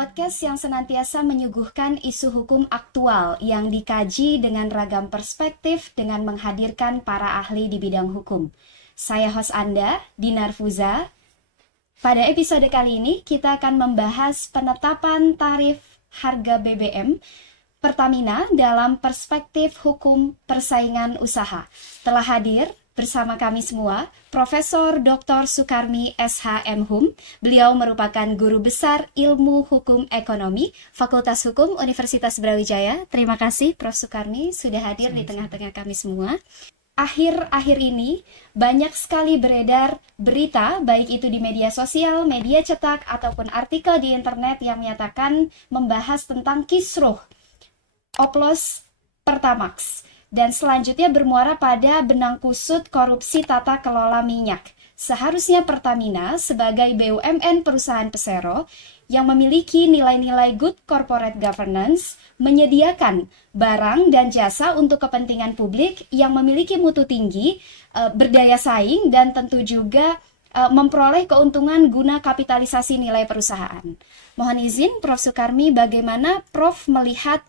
Podcast yang senantiasa menyuguhkan isu hukum aktual yang dikaji dengan ragam perspektif dengan menghadirkan para ahli di bidang hukum. Saya host Anda, Dinar Fuza. Pada episode kali ini kita akan membahas penetapan tarif harga BBM Pertamina dalam perspektif hukum persaingan usaha. Telah hadir bersama kami semua, Profesor Dr. Sukarmi SH.M. Hum. Beliau merupakan Guru Besar Ilmu Hukum Ekonomi, Fakultas Hukum Universitas Brawijaya. Terima kasih Prof. Sukarmi sudah hadir di tengah-tengah kami semua. Akhir-akhir ini banyak sekali beredar berita, baik itu di media sosial, media cetak, ataupun artikel di internet yang menyatakan membahas tentang kisruh oplos Pertamax. Dan selanjutnya bermuara pada benang kusut korupsi tata kelola minyak. Seharusnya Pertamina sebagai BUMN perusahaan pesero yang memiliki nilai-nilai good corporate governance menyediakan barang dan jasa untuk kepentingan publik yang memiliki mutu tinggi, berdaya saing, dan tentu juga memperoleh keuntungan guna kapitalisasi nilai perusahaan. Mohon izin Prof. Sukarmi, bagaimana Prof. melihat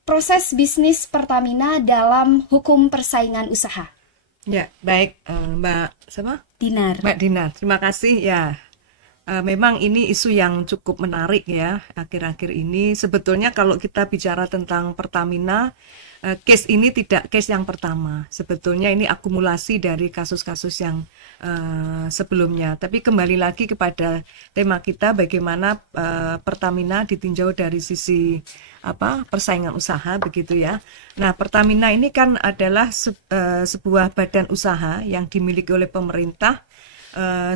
proses bisnis Pertamina dalam hukum persaingan usaha? Ya, baik Mbak siapa? Dinar. Mbak Dinar, terima kasih ya. Memang ini isu yang cukup menarik ya akhir-akhir ini. Sebetulnya kalau kita bicara tentang Pertamina, case ini tidak case yang pertama. Sebetulnya ini akumulasi dari kasus-kasus yang sebelumnya. Tapi kembali lagi kepada tema kita, bagaimana Pertamina ditinjau dari sisi persaingan usaha begitu ya. Nah, Pertamina ini kan adalah sebuah badan usaha yang dimiliki oleh pemerintah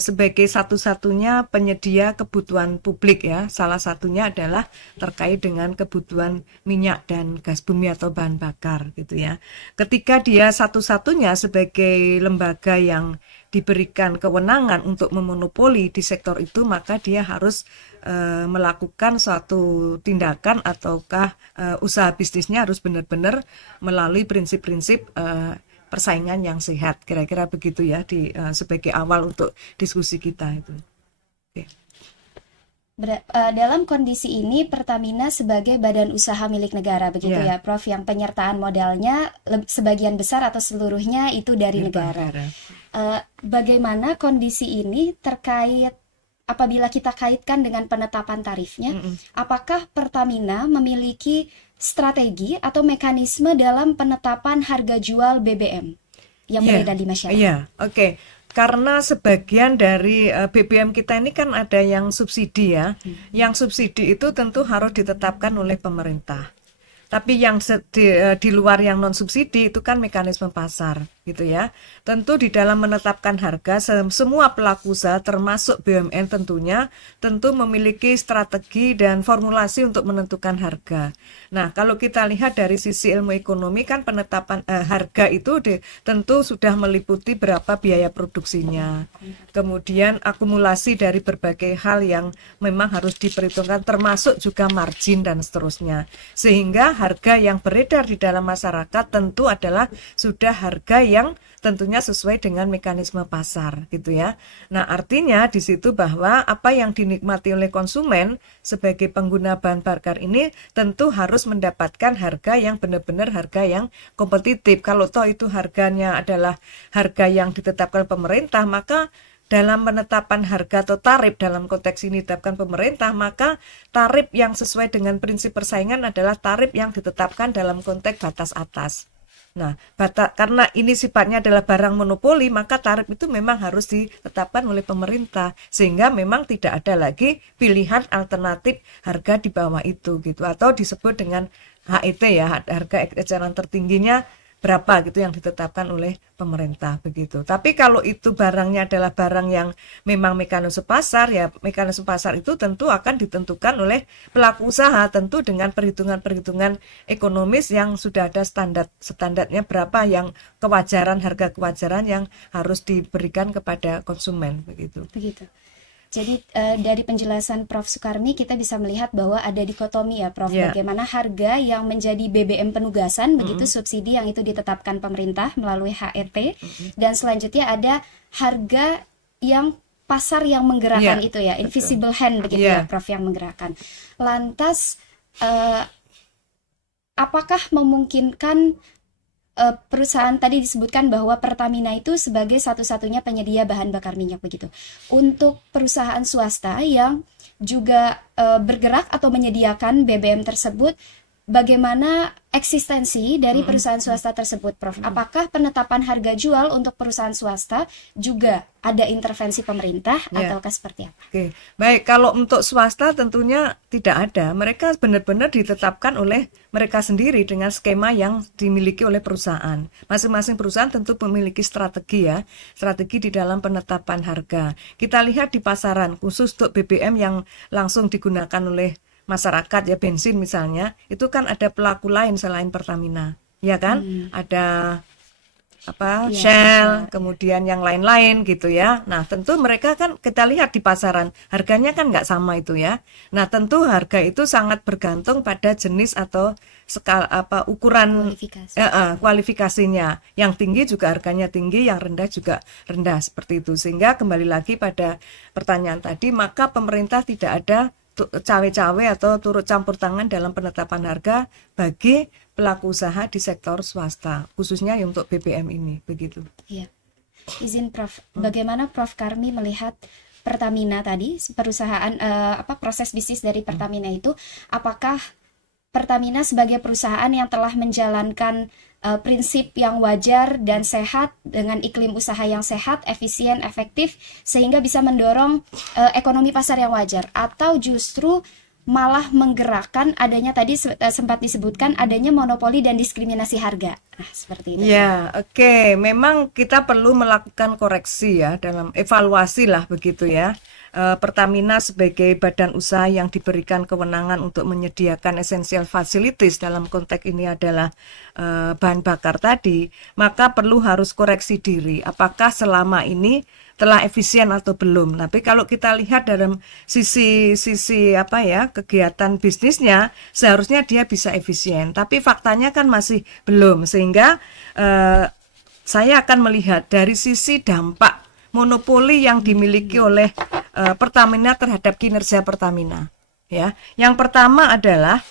sebagai satu-satunya penyedia kebutuhan publik ya. Salah satunya adalah terkait dengan kebutuhan minyak dan gas bumi atau bahan bakar gitu ya. Ketika dia satu-satunya sebagai lembaga yang diberikan kewenangan untuk memonopoli di sektor itu, maka dia harus melakukan suatu tindakan ataukah usaha bisnisnya harus benar-benar melalui prinsip-prinsip persaingan yang sehat, kira-kira begitu ya sebagai awal untuk diskusi kita itu. Oke. Dalam kondisi ini Pertamina sebagai badan usaha milik negara begitu ya Prof, yang penyertaan modalnya sebagian besar atau seluruhnya itu dari negara. Bagaimana kondisi ini terkait apabila kita kaitkan dengan penetapan tarifnya? Apakah Pertamina memiliki strategi atau mekanisme dalam penetapan harga jual BBM yang beredar di masyarakat? Iya, oke. Karena sebagian dari BBM kita ini kan ada yang subsidi ya. Yang subsidi itu tentu harus ditetapkan oleh pemerintah. Tapi yang di luar yang non subsidi itu kan mekanisme pasar gitu ya. Tentu di dalam menetapkan harga semua pelaku usaha termasuk BUMN tentu memiliki strategi dan formulasi untuk menentukan harga. Nah, kalau kita lihat dari sisi ilmu ekonomi kan penetapan harga itu tentu sudah meliputi berapa biaya produksinya. Kemudian akumulasi dari berbagai hal yang memang harus diperhitungkan termasuk juga margin dan seterusnya. Sehingga harga yang beredar di dalam masyarakat tentu adalah sudah harga yang tentunya sesuai dengan mekanisme pasar gitu ya. Nah, artinya di situ bahwa apa yang dinikmati oleh konsumen sebagai pengguna bahan bakar ini tentu harus mendapatkan harga yang benar-benar harga yang kompetitif. Kalau toh itu harganya adalah harga yang ditetapkan pemerintah, maka dalam penetapan harga atau tarif dalam konteks ini ditetapkan pemerintah, maka tarif yang sesuai dengan prinsip persaingan adalah tarif yang ditetapkan dalam konteks batas atas. Nah, karena ini sifatnya adalah barang monopoli, maka tarif itu memang harus ditetapkan oleh pemerintah, sehingga memang tidak ada lagi pilihan alternatif harga di bawah itu gitu, atau disebut dengan HET ya, harga eceran tertingginya berapa gitu yang ditetapkan oleh pemerintah begitu. Tapi kalau itu barangnya adalah barang yang memang mekanisme pasar, ya mekanisme pasar itu tentu akan ditentukan oleh pelaku usaha, tentu dengan perhitungan-perhitungan ekonomis yang sudah ada standarnya berapa yang harga kewajaran yang harus diberikan kepada konsumen begitu. Begitu. Jadi dari penjelasan Prof. Sukarmi kita bisa melihat bahwa ada dikotomi ya Prof. Bagaimana harga yang menjadi BBM penugasan, begitu subsidi yang itu ditetapkan pemerintah melalui HET, dan selanjutnya ada harga yang pasar yang menggerakkan Iya, itu ya, betul. invisible hand begitu Iya. ya, Prof, yang menggerakkan. Lantas apakah memungkinkan perusahaan tadi disebutkan bahwa Pertamina itu sebagai satu-satunya penyedia bahan bakar minyak begitu. Untuk perusahaan swasta yang juga bergerak atau menyediakan BBM tersebut, bagaimana eksistensi dari perusahaan swasta tersebut, Prof? Apakah penetapan harga jual untuk perusahaan swasta juga ada intervensi pemerintah ataukah seperti apa? Oke, baik. Kalau untuk swasta tentunya tidak ada. Mereka benar-benar ditetapkan oleh mereka sendiri dengan skema yang dimiliki oleh perusahaan. Masing-masing perusahaan tentu memiliki strategi ya, strategi di dalam penetapan harga. Kita lihat di pasaran khusus untuk BBM yang langsung digunakan oleh masyarakat ya, bensin misalnya, itu kan ada pelaku lain selain Pertamina, ya kan? Ada Shell, kemudian yang lain-lain gitu ya. Nah, tentu mereka kan kita lihat di pasaran harganya kan nggak sama itu ya. Nah, tentu harga itu sangat bergantung pada jenis atau ukuran kualifikasinya. Yang tinggi juga harganya tinggi, yang rendah juga rendah seperti itu. Sehingga kembali lagi pada pertanyaan tadi, maka pemerintah tidak ada cawe-cawe atau turut campur tangan dalam penetapan harga bagi pelaku usaha di sektor swasta, khususnya untuk BBM ini, begitu. Iya. Izin Prof, bagaimana Prof Karmi melihat Pertamina tadi, perusahaan proses bisnis dari Pertamina itu, apakah Pertamina sebagai perusahaan yang telah menjalankan prinsip yang wajar dan sehat dengan iklim usaha yang sehat, efisien, efektif sehingga bisa mendorong ekonomi pasar yang wajar, atau justru malah menggerakkan adanya tadi sempat disebutkan adanya monopoli dan diskriminasi harga. Nah, seperti itu. Ya, oke. Memang kita perlu melakukan koreksi ya dalam evaluasi lah begitu ya. Pertamina sebagai badan usaha yang diberikan kewenangan untuk menyediakan essential facilities, dalam konteks ini adalah bahan bakar tadi, maka perlu harus koreksi diri. Apakah selama ini telah efisien atau belum? Tapi kalau kita lihat dalam sisi kegiatan bisnisnya, seharusnya dia bisa efisien. Tapi faktanya kan masih belum, sehingga saya akan melihat dari sisi dampak monopoli yang dimiliki oleh Pertamina terhadap kinerja Pertamina. Ya, yang pertama adalah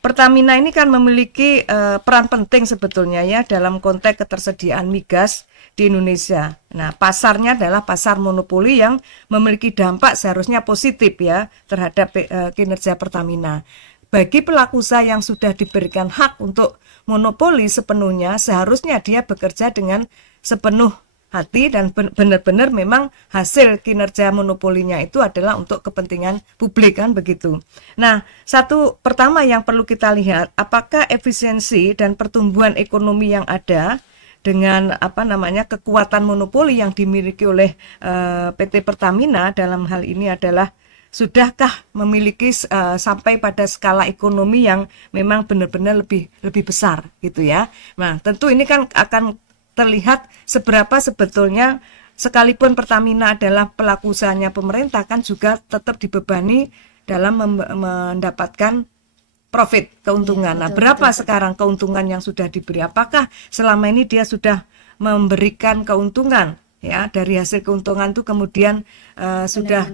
Pertamina ini kan memiliki peran penting sebetulnya ya dalam konteks ketersediaan migas di Indonesia. Nah, pasarnya adalah pasar monopoli yang memiliki dampak seharusnya positif ya terhadap kinerja Pertamina. Bagi pelaku usaha yang sudah diberikan hak untuk monopoli sepenuhnya, seharusnya dia bekerja dengan sepenuh hati dan benar-benar memang hasil kinerja monopolinya itu adalah untuk kepentingan publik kan begitu. Nah, satu pertama yang perlu kita lihat, apakah efisiensi dan pertumbuhan ekonomi yang ada dengan kekuatan monopoli yang dimiliki oleh PT Pertamina dalam hal ini adalah sudahkah memiliki sampai pada skala ekonomi yang memang benar-benar lebih besar gitu ya. Nah, tentu ini kan akan terlihat seberapa sebetulnya sekalipun Pertamina adalah pelaku usahanya pemerintah kan juga tetap dibebani dalam mendapatkan profit, keuntungan. Nah, berapa sekarang keuntungan yang sudah diberi? Apakah selama ini dia sudah memberikan keuntungan ya dari hasil keuntungan itu kemudian sudah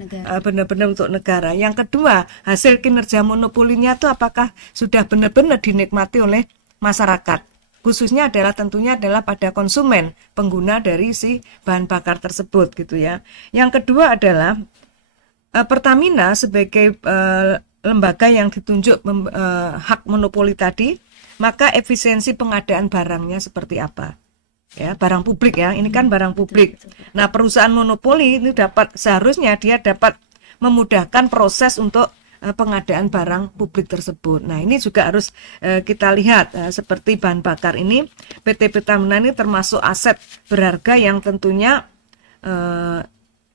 benar-benar untuk negara? Yang kedua, hasil kinerja monopolinya itu apakah sudah benar-benar dinikmati oleh masyarakat? Khususnya tentunya adalah pada konsumen pengguna dari si bahan bakar tersebut gitu ya. Yang kedua adalah Pertamina sebagai lembaga yang ditunjuk hak monopoli tadi, maka efisiensi pengadaan barangnya seperti apa? Ya, barang publik ya. Ini kan barang publik. Nah, perusahaan monopoli ini seharusnya dia dapat memudahkan proses untuk pengadaan barang publik tersebut. Nah, ini juga harus kita lihat seperti bahan bakar ini, PT Pertamina ini termasuk aset berharga yang tentunya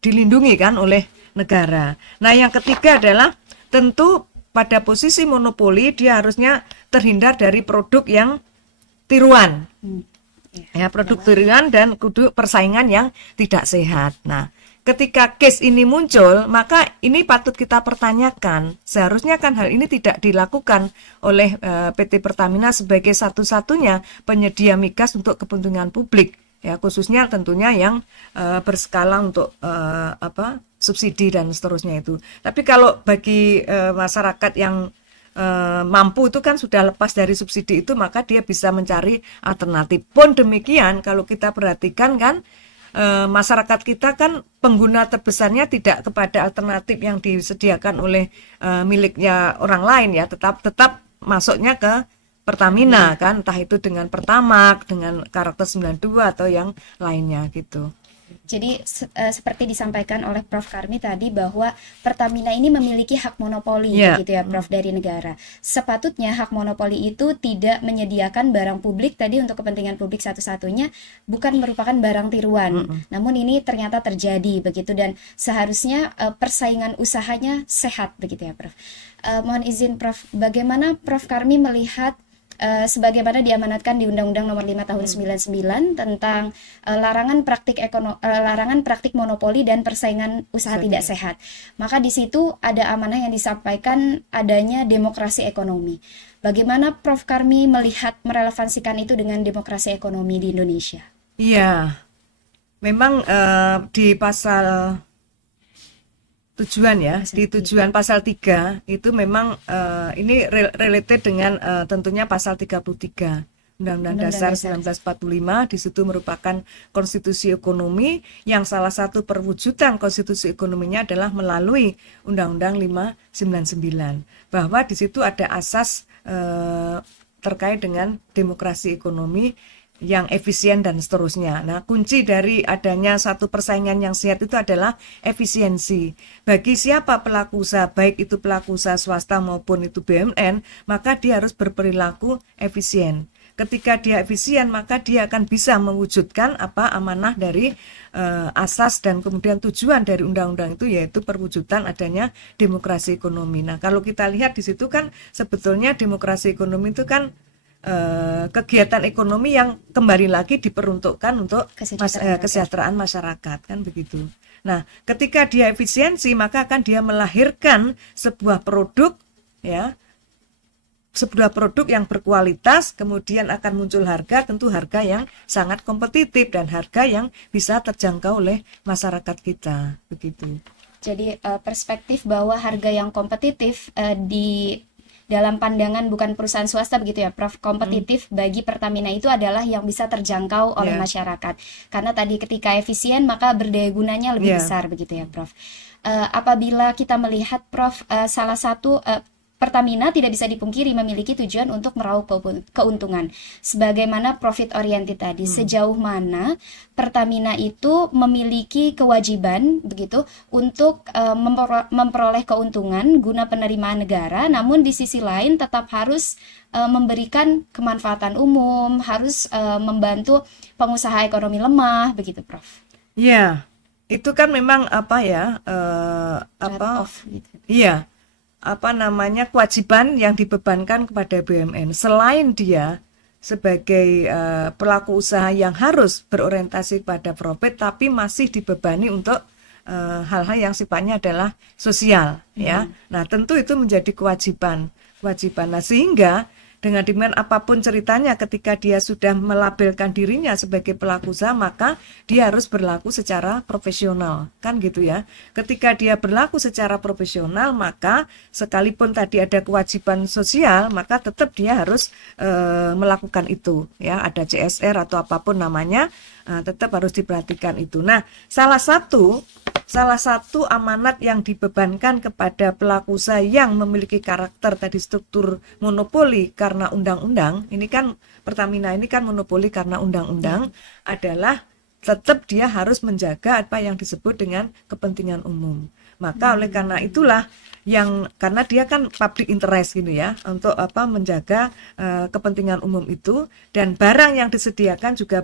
dilindungi kan oleh negara. Nah, yang ketiga adalah tentu pada posisi monopoli dia harusnya terhindar dari produk yang tiruan. Ya, produk tiruan dan persaingan yang tidak sehat. Nah, ketika case ini muncul, maka ini patut kita pertanyakan. Seharusnya kan hal ini tidak dilakukan oleh PT Pertamina sebagai satu-satunya penyedia migas untuk kepentingan publik ya, khususnya tentunya yang berskala untuk subsidi dan seterusnya itu. Tapi kalau bagi masyarakat yang mampu itu kan sudah lepas dari subsidi itu, maka dia bisa mencari alternatif. Pun demikian kalau kita perhatikan kan masyarakat kita kan pengguna terbesarnya tidak kepada alternatif yang disediakan oleh miliknya orang lain ya, tetap masuknya ke Pertamina kan, entah itu dengan Pertamax, dengan karakter 92 atau yang lainnya gitu. Jadi seperti disampaikan oleh Prof. Karmi tadi bahwa Pertamina ini memiliki hak monopoli gitu ya Prof, dari negara. Sepatutnya hak monopoli itu tidak menyediakan barang publik tadi untuk kepentingan publik satu-satunya, bukan merupakan barang tiruan. Namun ini ternyata terjadi begitu, dan seharusnya persaingan usahanya sehat begitu ya Prof. Mohon izin Prof, bagaimana Prof. Karmi melihat sebagaimana diamanatkan di Undang-Undang Nomor 5 Tahun 99 tentang larangan praktik monopoli dan persaingan usaha tidak sehat. Maka di situ ada amanah yang disampaikan adanya demokrasi ekonomi. Bagaimana Prof. Karmi melihat merelevansikan itu dengan demokrasi ekonomi di Indonesia? Iya, memang di pasal tujuan ya, di tujuan pasal 3 itu memang ini related dengan tentunya pasal 33 Undang-Undang Dasar 1945. Di situ merupakan konstitusi ekonomi yang salah satu perwujudan konstitusi ekonominya adalah melalui Undang-Undang 599, bahwa di situ ada asas terkait dengan demokrasi ekonomi yang efisien dan seterusnya. Nah, kunci dari adanya satu persaingan yang sehat itu adalah efisiensi. Bagi siapa pelaku usaha, baik itu pelaku usaha swasta maupun itu BUMN, maka dia harus berperilaku efisien. Ketika dia efisien, maka dia akan bisa mewujudkan amanah dari asas dan kemudian tujuan dari undang-undang itu, yaitu perwujudan adanya demokrasi ekonomi. Nah, kalau kita lihat di situ kan sebetulnya demokrasi ekonomi itu kan kegiatan ekonomi yang kembali lagi diperuntukkan untuk kesejahteraan masyarakat kan begitu. Nah, ketika dia efisiensi, maka akan dia melahirkan sebuah produk ya, sebuah produk yang berkualitas, kemudian akan muncul harga, tentu harga yang sangat kompetitif dan harga yang bisa terjangkau oleh masyarakat kita begitu. Jadi perspektif bahwa harga yang kompetitif di dalam pandangan bukan perusahaan swasta begitu ya Prof, kompetitif bagi Pertamina itu adalah yang bisa terjangkau oleh masyarakat. Karena tadi ketika efisien maka berdaya gunanya lebih besar begitu ya Prof. Apabila kita melihat Prof, salah satu Pertamina tidak bisa dipungkiri memiliki tujuan untuk meraup keuntungan. Sebagaimana profit oriented tadi, sejauh mana Pertamina itu memiliki kewajiban begitu untuk memperoleh keuntungan guna penerimaan negara, namun di sisi lain tetap harus memberikan kemanfaatan umum, harus membantu pengusaha ekonomi lemah, begitu Prof. Ya, itu kan memang iya. Kewajiban yang dibebankan kepada BUMN. Selain dia sebagai pelaku usaha yang harus berorientasi pada profit, tapi masih dibebani untuk hal-hal yang sifatnya adalah sosial ya. Nah, tentu itu menjadi kewajiban. Nah, sehingga dengan demikian apapun ceritanya, ketika dia sudah melabelkan dirinya sebagai pelaku usaha, maka dia harus berlaku secara profesional, kan gitu ya. Ketika dia berlaku secara profesional, maka sekalipun tadi ada kewajiban sosial, maka tetap dia harus melakukan itu, ya. Ada CSR atau apapun namanya, tetap harus diperhatikan itu. Nah, salah satu amanat yang dibebankan kepada pelaku usaha yang memiliki karakter tadi struktur monopoli karena undang-undang, ini kan Pertamina ini kan monopoli karena undang-undang, adalah tetap dia harus menjaga apa yang disebut dengan kepentingan umum. Maka oleh karena itulah karena dia kan public interest gitu ya, untuk menjaga kepentingan umum itu, dan barang yang disediakan juga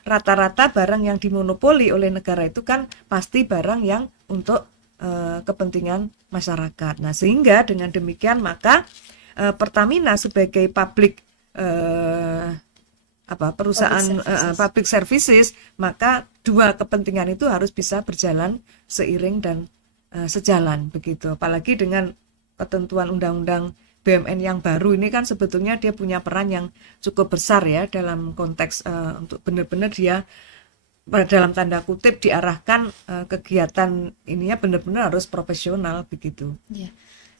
rata-rata barang yang dimonopoli oleh negara itu kan pasti barang yang untuk kepentingan masyarakat. Nah, sehingga dengan demikian maka Pertamina sebagai perusahaan public services, maka dua kepentingan itu harus bisa berjalan seiring dan sejalan begitu. Apalagi dengan ketentuan undang-undang BUMN yang baru ini kan sebetulnya dia punya peran yang cukup besar ya dalam konteks untuk benar-benar dia dalam tanda kutip diarahkan kegiatan ininya benar-benar harus profesional begitu. Ya.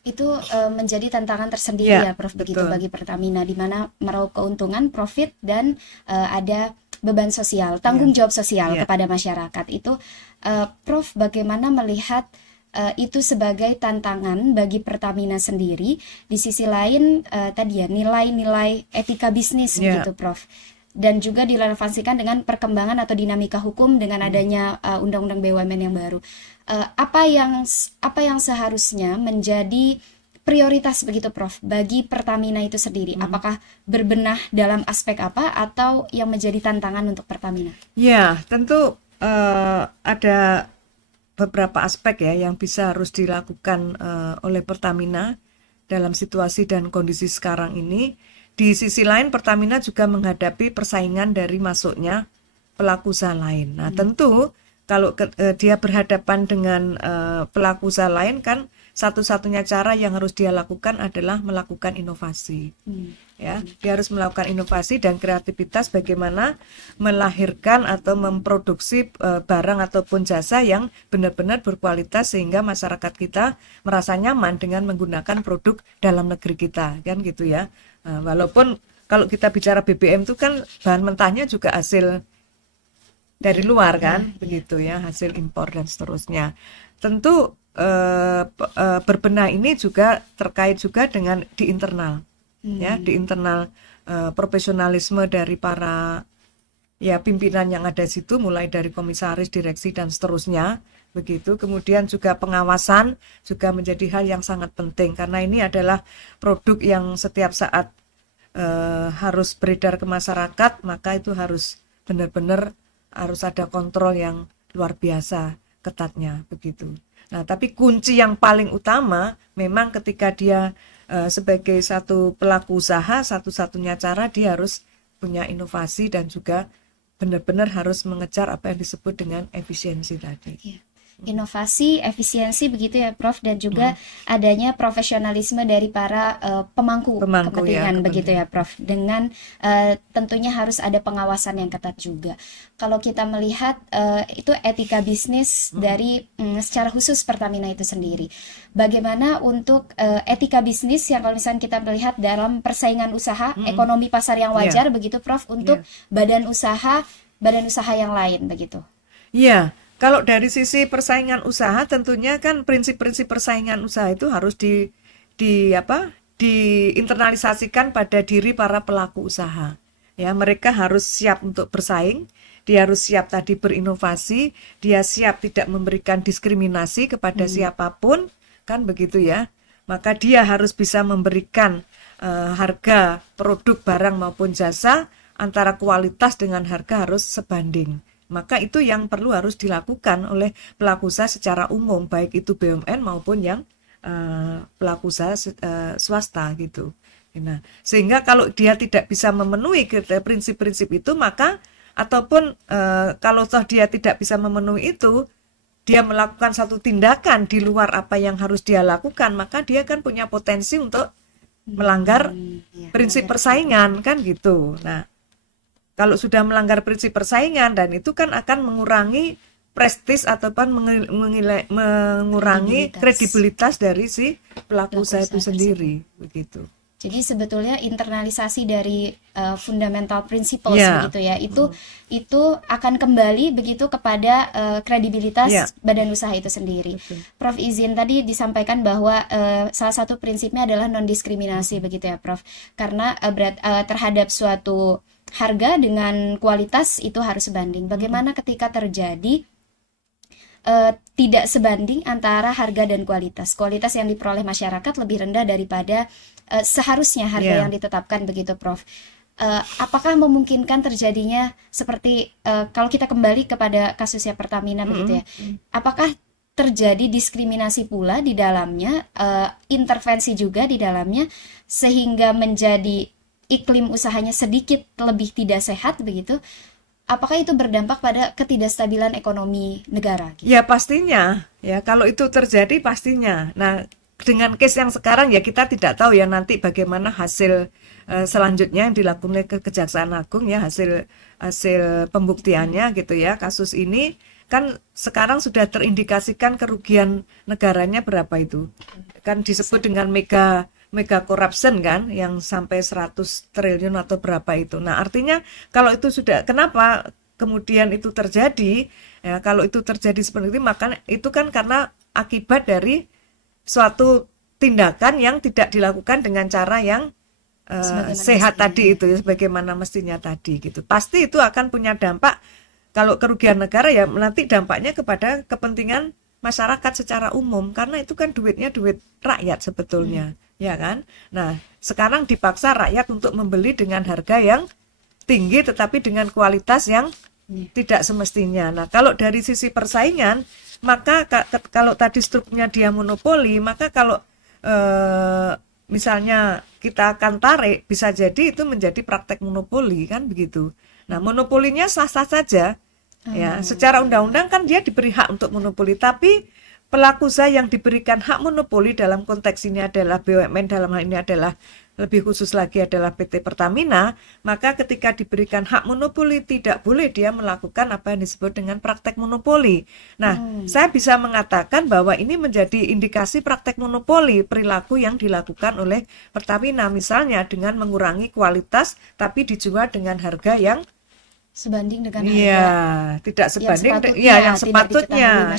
Itu menjadi tantangan tersendiri ya, Prof, begitu betul. bagi Pertamina, di mana meraup keuntungan, profit, dan ada beban sosial, tanggung jawab sosial kepada masyarakat. Itu, Prof, bagaimana melihat itu sebagai tantangan bagi Pertamina sendiri? Di sisi lain, tadi ya, nilai-nilai etika bisnis begitu, Prof. Dan juga direlevansikan dengan perkembangan atau dinamika hukum dengan adanya undang-undang BUMN yang baru. Apa yang seharusnya menjadi prioritas begitu, Prof, bagi Pertamina itu sendiri? Apakah berbenah dalam aspek apa atau yang menjadi tantangan untuk Pertamina? Ya, tentu ada beberapa aspek ya yang bisa harus dilakukan oleh Pertamina dalam situasi dan kondisi sekarang ini. Di sisi lain Pertamina juga menghadapi persaingan dari masuknya pelaku usaha lain. Nah, tentu kalau dia berhadapan dengan pelaku usaha lain kan satu-satunya cara yang harus dia lakukan adalah melakukan inovasi. Ya, dia harus melakukan inovasi dan kreativitas bagaimana melahirkan atau memproduksi barang ataupun jasa yang benar-benar berkualitas sehingga masyarakat kita merasa nyaman dengan menggunakan produk dalam negeri kita, kan gitu ya. Walaupun kalau kita bicara BBM itu kan bahan mentahnya juga hasil dari luar kan, begitu ya, hasil impor dan seterusnya. Tentu berbenah ini juga terkait juga dengan di internal. Ya, di internal profesionalisme dari para ya pimpinan yang ada di situ, mulai dari komisaris, direksi dan seterusnya begitu. Kemudian juga pengawasan juga menjadi hal yang sangat penting karena ini adalah produk yang setiap saat harus beredar ke masyarakat, maka itu harus benar-benar harus ada kontrol yang luar biasa ketatnya begitu. Nah, tapi kunci yang paling utama memang ketika dia sebagai satu pelaku usaha, satu-satunya cara dia harus punya inovasi dan juga benar-benar harus mengejar apa yang disebut dengan efisiensi tadi. Inovasi, efisiensi begitu ya, Prof, dan juga adanya profesionalisme dari para pemangku kepentingan begitu ya, Prof, dengan tentunya harus ada pengawasan yang ketat juga. Kalau kita melihat itu etika bisnis dari secara khusus Pertamina itu sendiri, bagaimana untuk etika bisnis yang kalau misalnya kita melihat dalam persaingan usaha, ekonomi pasar yang wajar begitu, Prof, untuk badan usaha yang lain begitu. Iya. Kalau dari sisi persaingan usaha, tentunya kan prinsip-prinsip persaingan usaha itu harus diinternalisasikan pada diri para pelaku usaha. Ya, mereka harus siap untuk bersaing, dia harus siap tadi berinovasi, dia siap tidak memberikan diskriminasi kepada siapapun, kan begitu ya. Maka dia harus bisa memberikan harga produk barang maupun jasa antara kualitas dengan harga harus sebanding. Maka itu yang perlu harus dilakukan oleh pelaku usaha secara umum, baik itu BUMN maupun yang pelaku usaha swasta gitu. Nah, sehingga kalau dia tidak bisa memenuhi prinsip-prinsip itu, maka ataupun kalau toh dia tidak bisa memenuhi itu, dia melakukan satu tindakan di luar apa yang harus dia lakukan, maka dia kan punya potensi untuk melanggar prinsip persaingan kan gitu. Nah, kalau sudah melanggar prinsip persaingan dan itu kan akan mengurangi prestis ataupun mengurangi kredibilitas dari si pelaku usaha itu sendiri begitu. Jadi sebetulnya internalisasi dari fundamental principles begitu ya, itu akan kembali begitu kepada kredibilitas badan usaha itu sendiri. Betul. Prof izin tadi disampaikan bahwa salah satu prinsipnya adalah non diskriminasi begitu ya, Prof. Karena terhadap suatu harga dengan kualitas itu harus sebanding. Bagaimana ketika terjadi tidak sebanding antara harga dan kualitas? Kualitas yang diperoleh masyarakat lebih rendah daripada seharusnya harga yang ditetapkan begitu, Prof. Apakah memungkinkan terjadinya seperti kalau kita kembali kepada kasusnya Pertamina begitu ya? Apakah terjadi diskriminasi pula di dalamnya, intervensi juga di dalamnya, sehingga menjadi iklim usahanya sedikit lebih tidak sehat begitu? Apakah itu berdampak pada ketidakstabilan ekonomi negara? Gitu? Ya pastinya, ya kalau itu terjadi pastinya. Nah, dengan case yang sekarang ya kita tidak tahu ya nanti bagaimana hasil selanjutnya yang dilakukan oleh Kejaksaan Agung ya, hasil hasil pembuktiannya gitu ya. Kasus ini kan sekarang sudah terindikasikan kerugian negaranya berapa itu? Kan disebut dengan mega corruption kan, yang sampai 100 triliun atau berapa itu. Nah, artinya kalau itu sudah, kenapa kemudian itu terjadi? Ya, kalau itu terjadi seperti itu, maka itu kan karena akibat dari suatu tindakan yang tidak dilakukan dengan cara yang sehat tadi itu ya, sebagaimana mestinya tadi gitu. Pasti itu akan punya dampak, kalau kerugian negara ya nanti dampaknya kepada kepentingan masyarakat secara umum, karena itu kan duitnya duit rakyat sebetulnya, ya kan? Nah, sekarang dipaksa rakyat untuk membeli dengan harga yang tinggi tetapi dengan kualitas yang tidak semestinya. Nah, kalau dari sisi persaingan, maka kalau tadi strukturnya dia monopoli, maka kalau misalnya kita akan tarik, bisa jadi itu menjadi praktek monopoli kan begitu. Nah, monopolinya sah-sah saja. Ya, secara undang-undang kan dia diberi hak untuk monopoli, tapi pelaku usaha yang diberikan hak monopoli dalam konteks ini adalah BUMN, dalam hal ini adalah lebih khusus lagi adalah PT Pertamina, maka ketika diberikan hak monopoli tidak boleh dia melakukan apa yang disebut dengan praktek monopoli. Nah, saya bisa mengatakan bahwa ini menjadi indikasi praktek monopoli, perilaku yang dilakukan oleh Pertamina, misalnya dengan mengurangi kualitas tapi dijual dengan harga yang sebanding dengan harga. Iya, tidak sebanding yang sepatutnya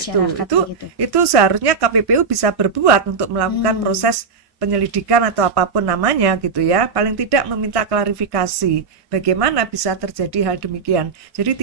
itu seharusnya KPPU bisa berbuat untuk melakukan proses penyelidikan atau apapun namanya gitu ya, paling tidak meminta klarifikasi bagaimana bisa terjadi hal demikian. Jadi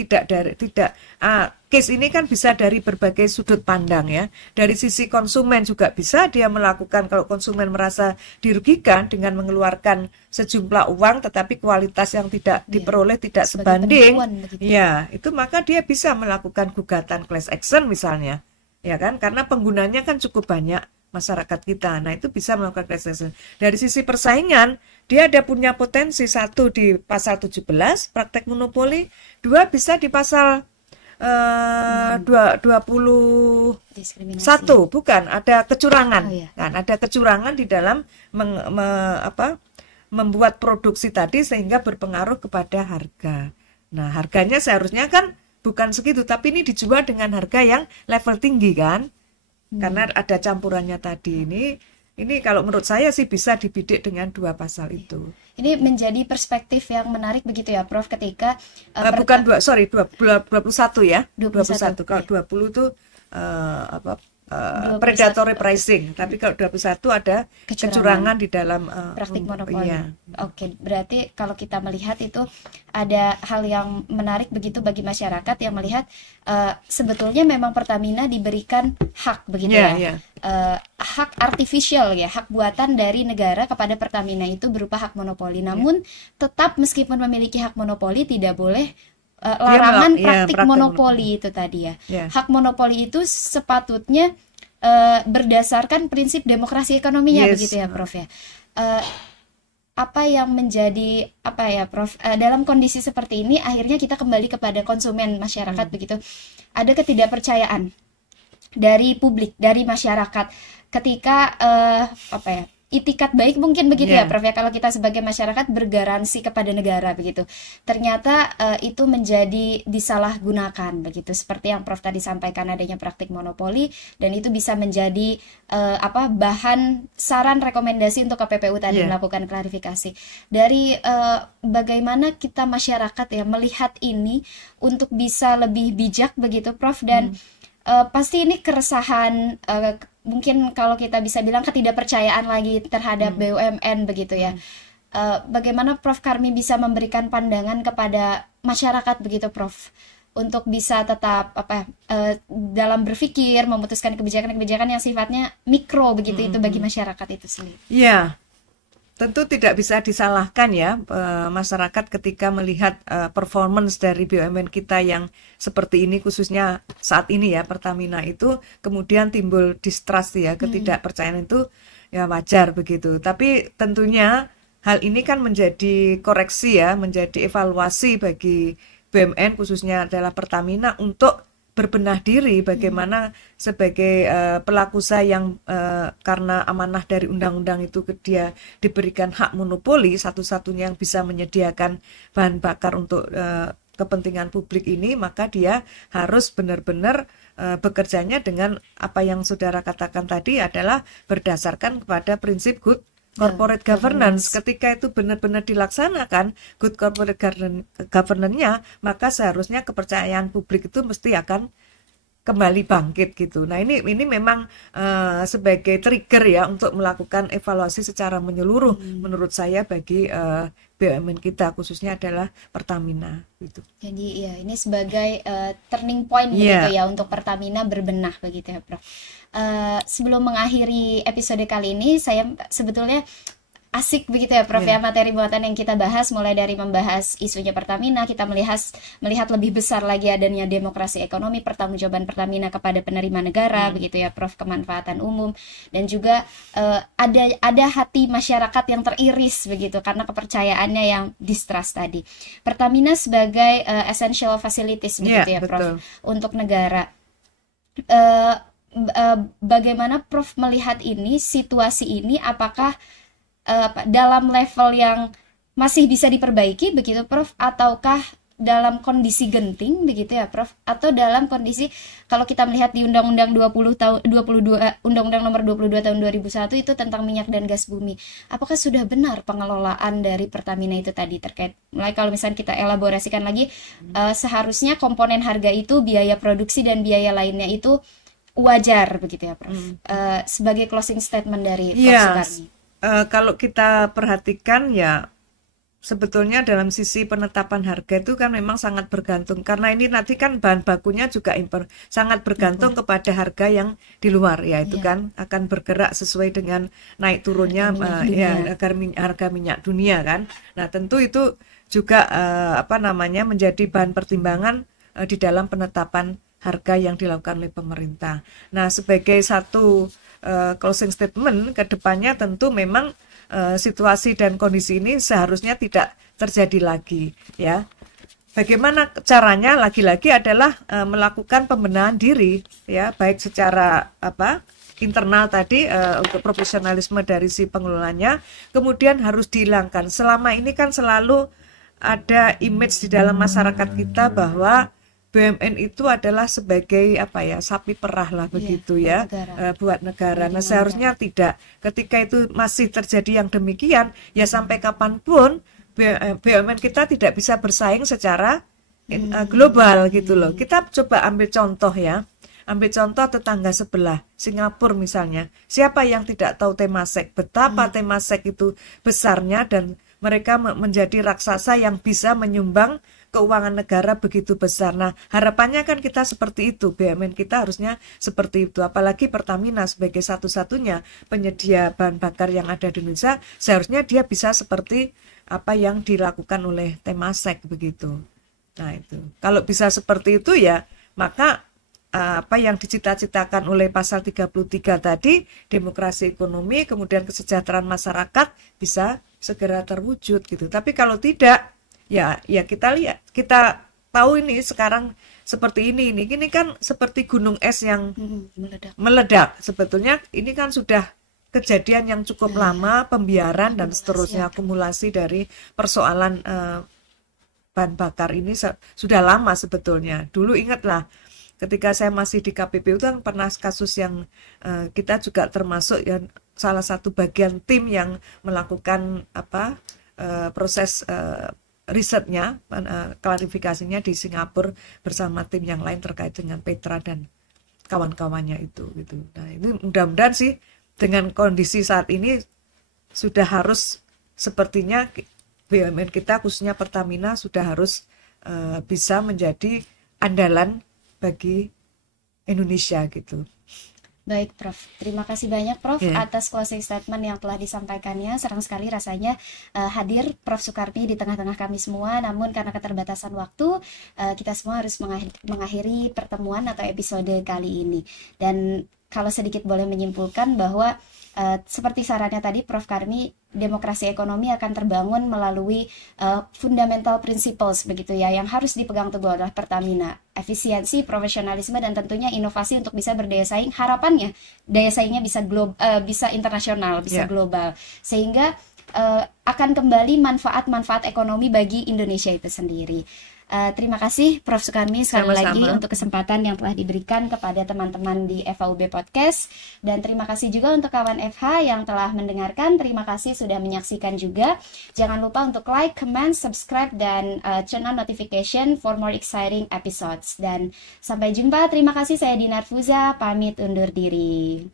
case ini kan bisa dari berbagai sudut pandang ya. Dari sisi konsumen juga bisa dia melakukan, kalau konsumen merasa dirugikan dengan mengeluarkan sejumlah uang tetapi kualitas yang tidak diperoleh tidak sebanding, ya itu maka dia bisa melakukan gugatan class action misalnya, ya kan, karena penggunanya kan cukup banyak masyarakat kita. Nah, itu bisa melakukan class action. Dari sisi persaingan, dia ada punya potensi, satu di pasal 17 praktek monopoli, dua bisa di pasal 21, bukan, ada kecurangan. Kan ada kecurangan di dalam membuat produksi tadi sehingga berpengaruh kepada harga. Nah, harganya seharusnya kan bukan segitu, tapi ini dijual dengan harga yang level tinggi kan? Karena ada campurannya tadi. Ini kalau menurut saya sih bisa dibidik dengan dua pasal itu. Ini menjadi perspektif yang menarik begitu ya, Prof, ketika 21 ya. 21. Kalau 20 itu predatory pricing, tapi kalau 21 ada kecurangan di dalam praktik monopoli. Iya. Oke, berarti kalau kita melihat itu ada hal yang menarik begitu bagi masyarakat yang melihat sebetulnya memang Pertamina diberikan hak begitu hak artifisial ya, hak buatan dari negara kepada Pertamina itu berupa hak monopoli. Namun tetap meskipun memiliki hak monopoli tidak boleh larangan praktik monopoli itu tadi ya. Hak monopoli itu sepatutnya berdasarkan prinsip demokrasi ekonominya begitu ya, Prof ya. Apa yang menjadi Prof, dalam kondisi seperti ini akhirnya kita kembali kepada konsumen masyarakat begitu. Ada ketidakpercayaan dari publik, dari masyarakat ketika itikat baik mungkin begitu ya, Prof ya, kalau kita sebagai masyarakat bergaransi kepada negara begitu. Ternyata itu menjadi disalahgunakan begitu, seperti yang Prof tadi sampaikan, adanya praktik monopoli, dan itu bisa menjadi bahan saran rekomendasi untuk KPPU tadi melakukan klarifikasi. Dari bagaimana kita masyarakat ya melihat ini untuk bisa lebih bijak begitu, Prof, dan pasti ini keresahan, mungkin kalau kita bisa bilang ketidakpercayaan lagi terhadap BUMN begitu ya. Bagaimana Prof Karmi bisa memberikan pandangan kepada masyarakat begitu, Prof, untuk bisa tetap dalam berpikir memutuskan kebijakan-kebijakan yang sifatnya mikro begitu itu bagi masyarakat itu sendiri. Iya. Tentu tidak bisa disalahkan ya masyarakat ketika melihat performance dari BUMN kita yang seperti ini, khususnya saat ini ya Pertamina itu, kemudian timbul distrust ya, ketidakpercayaan itu ya wajar begitu. Tapi tentunya hal ini kan menjadi koreksi ya, menjadi evaluasi bagi BUMN khususnya adalah Pertamina untuk berbenah diri bagaimana sebagai pelaku usaha yang karena amanah dari undang-undang itu dia diberikan hak monopoli satu-satunya yang bisa menyediakan bahan bakar untuk kepentingan publik ini, maka dia harus benar-benar bekerjanya dengan apa yang saudara katakan tadi adalah berdasarkan kepada prinsip good corporate governance. Ketika itu benar-benar dilaksanakan good corporate governance-nya, maka seharusnya kepercayaan publik itu mesti akan kembali bangkit gitu. Nah ini memang sebagai trigger ya untuk melakukan evaluasi secara menyeluruh menurut saya bagi BUMN kita, khususnya adalah Pertamina gitu. Jadi ya ini sebagai turning point begitu ya untuk Pertamina berbenah begitu ya Prof. Sebelum mengakhiri episode kali ini, saya sebetulnya asik begitu ya Prof ya materi muatan yang kita bahas, mulai dari membahas isunya Pertamina, kita melihat lebih besar lagi adanya demokrasi ekonomi, pertanggungjawaban Pertamina kepada penerima negara begitu ya Prof, kemanfaatan umum, dan juga ada hati masyarakat yang teriris begitu karena kepercayaannya yang distrust tadi. Pertamina sebagai essential facilities begitu ya Prof untuk negara. Bagaimana Prof melihat ini, situasi ini, apakah dalam level yang masih bisa diperbaiki begitu Prof, ataukah dalam kondisi genting begitu ya Prof, atau dalam kondisi kalau kita melihat di Undang-Undang 22 Undang-Undang Nomor 22 Tahun 2001 itu tentang minyak dan gas bumi, apakah sudah benar pengelolaan dari Pertamina itu tadi terkait, mulai kalau misalnya kita elaborasikan lagi, seharusnya komponen harga itu biaya produksi dan biaya lainnya itu wajar begitu ya Prof. Sebagai closing statement dari Prof Sukarni. Kalau kita perhatikan ya sebetulnya dalam sisi penetapan harga itu kan memang sangat bergantung, karena ini nanti kan bahan bakunya juga sangat bergantung kepada harga yang di luar ya, itu kan akan bergerak sesuai dengan naik turunnya harga minyak dunia kan. Nah tentu itu juga menjadi bahan pertimbangan di dalam penetapan harga yang dilakukan oleh pemerintah. Nah sebagai satu closing statement ke depannya tentu memang situasi dan kondisi ini seharusnya tidak terjadi lagi ya. Bagaimana caranya lagi-lagi adalah melakukan pembenahan diri ya, baik secara internal tadi untuk profesionalisme dari si pengelolanya, kemudian harus dihilangkan. Selama ini kan selalu ada image di dalam masyarakat kita bahwa BUMN itu adalah sebagai sapi perah lah begitu buat negara. Nah seharusnya tidak. Ketika itu masih terjadi yang demikian, ya sampai kapanpun BUMN kita tidak bisa bersaing secara global gitu loh. Kita coba ambil contoh ya. Ambil contoh tetangga sebelah, Singapura misalnya. Siapa yang tidak tahu Temasek? Betapa Temasek itu besarnya dan mereka menjadi raksasa yang bisa menyumbang keuangan negara begitu besar. Nah, harapannya kan kita seperti itu. BUMN kita harusnya seperti itu. Apalagi Pertamina sebagai satu-satunya penyedia bahan bakar yang ada di Indonesia, seharusnya dia bisa seperti apa yang dilakukan oleh Temasek begitu. Nah, itu. Kalau bisa seperti itu ya, maka apa yang dicita-citakan oleh pasal 33 tadi, demokrasi ekonomi, kemudian kesejahteraan masyarakat bisa segera terwujud gitu. Tapi kalau tidak, ya kita lihat, kita tahu ini sekarang seperti ini kan seperti gunung es yang meledak. Sebetulnya ini kan sudah kejadian yang cukup lama, pembiaran dan seterusnya, akumulasi dari persoalan bahan bakar ini sudah lama sebetulnya. Dulu ingatlah ketika saya masih di KPPU itu kan pernah kasus yang kita juga termasuk yang salah satu bagian tim yang melakukan proses risetnya, klarifikasinya di Singapura bersama tim yang lain terkait dengan Petra dan kawan-kawannya itu gitu. Nah, ini mudah-mudahan sih dengan kondisi saat ini sudah harus sepertinya BUMN kita khususnya Pertamina sudah harus bisa menjadi andalan bagi Indonesia gitu. Baik Prof, terima kasih banyak Prof atas closing statement yang telah disampaikannya. Senang sekali rasanya hadir Prof Sukarni di tengah-tengah kami semua. Namun karena keterbatasan waktu, kita semua harus mengakhiri pertemuan atau episode kali ini. Dan kalau sedikit boleh menyimpulkan bahwa seperti sarannya tadi Prof. Karmi, demokrasi ekonomi akan terbangun melalui fundamental principles begitu ya, yang harus dipegang teguh oleh Pertamina, efisiensi, profesionalisme, dan tentunya inovasi untuk bisa berdaya saing. Harapannya daya saingnya bisa bisa internasional, bisa global, sehingga akan kembali manfaat-manfaat ekonomi bagi Indonesia itu sendiri. Terima kasih Prof. Sukarmi sekali lagi untuk kesempatan yang telah diberikan kepada teman-teman di FAUB Podcast, dan terima kasih juga untuk kawan FH yang telah mendengarkan. Terima kasih sudah menyaksikan juga. Jangan lupa untuk like, comment, subscribe, dan turn on notification for more exciting episodes. Dan sampai jumpa. Terima kasih, saya Dinar Fuza, pamit undur diri.